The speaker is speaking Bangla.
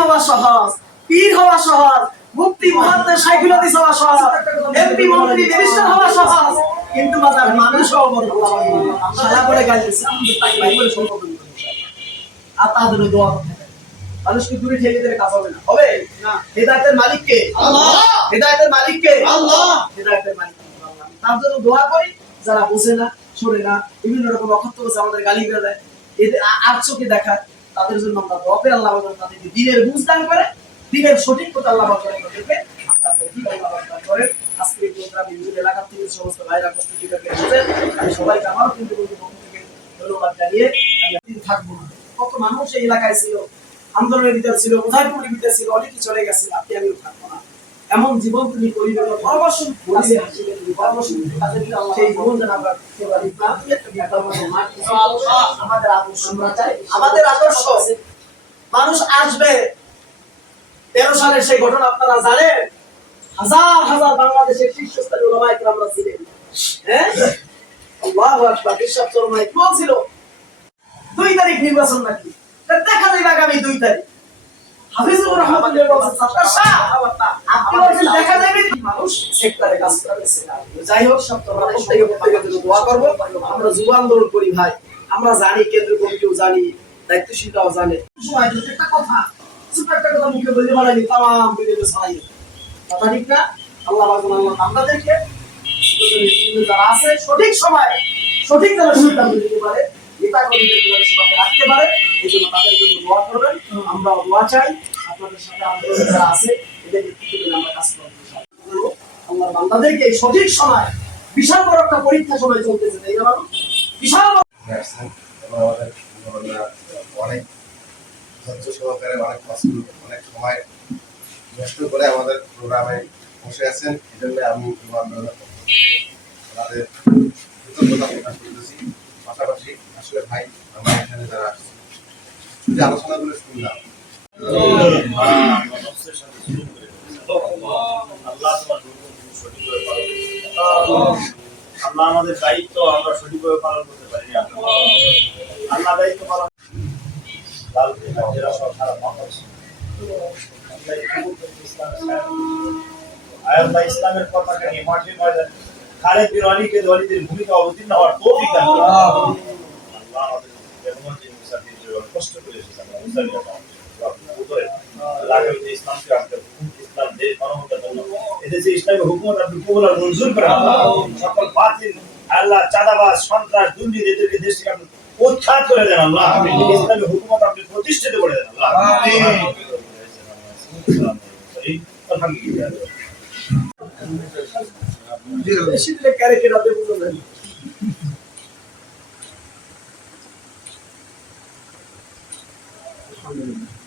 হওয়া সহজ পীর হওয়া সহজ মুক্তি মহাত্মা সাইফুল হাদিস হওয়া সহজ এমপি মন্ত্রী মিনিস্টার হওয়া সহজ। কিন্তু বাজার মানুষ হওয়া বড় সারা করে বলে আর দোয়া মানুষকে দূরে ঠেলে দিলে কাজ হবে না? হবে? না। হেদায়তের মালিক কে? আল্লাহ। হেদায়তের মালিক কে? আল্লাহ। হেদায়তের মালিক তার জন্য দোয়া করি যারা বোঝে না শোনে না বিভিন্ন রকম বসে আমাদের গালি দেয় এদের আর চোখে দেখায় তাদের জন্য আমরা দোয়া আল্লাহ পাক তাদেরকে দিনের বুঝ দান করে, দিনের সঠিক কথা আল্লাহ পাক তাদেরকে আশা করি আল্লাহ পাক করে। আজকে এই বিভিন্ন এলাকা থেকে সমস্ত ভাইরা কষ্ট এসেছেন আমি সবাইকে আমার কিন্তু পক্ষ থেকে ধন্যবাদ জানিয়ে আমি থাকব না। কত মানুষ এই এলাকায় ছিল, আন্দোলনের ভিতরে ছিল উদয়পুরের ভিতরে ছিল, অনেকে চলে গেছে, আপনি আমিও থাকব না। এমন জীবন তুমি করিবে পরামর্শ করিবে। আমাদের আদর্শ মানুষ আসবে। তেরো সেই ঘটনা আপনারা জানেন। হাজার হাজার বাংলাদেশের শীর্ষস্থানীয় ছিলেন। হ্যাঁ? ছিল দুই তারিখ নির্বাচন নাকি? দেখা যাবে আগামী দুই তারিখ। হাফিজুর রহমান বলছেন সত্তর শাহ আপনি বলছেন দেখা যাবে মানুষ সেক্টরে কাজ করেছে যাই হোক সত্তর আমরা প্রত্যেকে প্রত্যেকের দোয়া করব। আমরা যুব আন্দোলন করি ভাই। আমরা জানি কেন্দ্র কমিটিও জানি দায়িত্বশীলটাও জানে। সময় যদি একটা কথা ছোট একটা কথা মুখে বলে বাড়াইনি তাম বিদেশে ছড়াই কথা ঠিক না? আল্লাহ বাগুন আল্লাহ আমাদেরকে যারা আছে সঠিক সময় সঠিক যেন সিদ্ধান্ত নিতে পারে নেতা কর্মীদের রাখতে পারে। এই জন্য তাদের জন্য দোয়া করবেন। আমরা দোয়া চাই, আপনাদের সাথে আন্দোলন আছে, এদের নেতৃত্বে আমরা কাজ করব আল্লাহ বান্দাদেরকে সঠিক সময় বিশাল বড় একটা পরীক্ষা সময় চলতেছে, তাই না? বিশাল আমাদের অনেক ধৈর্য সহকারে, অনেক কষ্ট, অনেক সময় নষ্ট করে আমাদের প্রোগ্রামে বসে আছেন। এই জন্য আমি পক্ষ থেকে কৃতজ্ঞতা প্রকাশ শুনলাম। আমরা সঠিকভাবে পালন করতে পারি দায়িত্ব ইসলামের পতাকা খালেদ বিন ওয়ালিদের ভূমিকা অবতীর্ণ হওয়ার তৌফিক করুন। আল্লাহ আমাদের বেগমত যে মুসাফির যে কষ্ট করে এসেছে আল্লাহ মুসাফির উপরে আগামীতে ইসলামকে রাখতে হুকুম ইসলাম দেশ মানবতার জন্য এদেশে ইসলামী হুকুমত আপনি কবুল আর মঞ্জুর করেন সকল বাতিল আল্লাহ চাঁদাবাজ সন্ত্রাস দুর্নীতি এদেরকে দেশ থেকে আপনি উৎখাত করে দেন আল্লাহ ইসলামী প্রতিষ্ঠিত করে দেন আল্লাহ Alhamdulillah.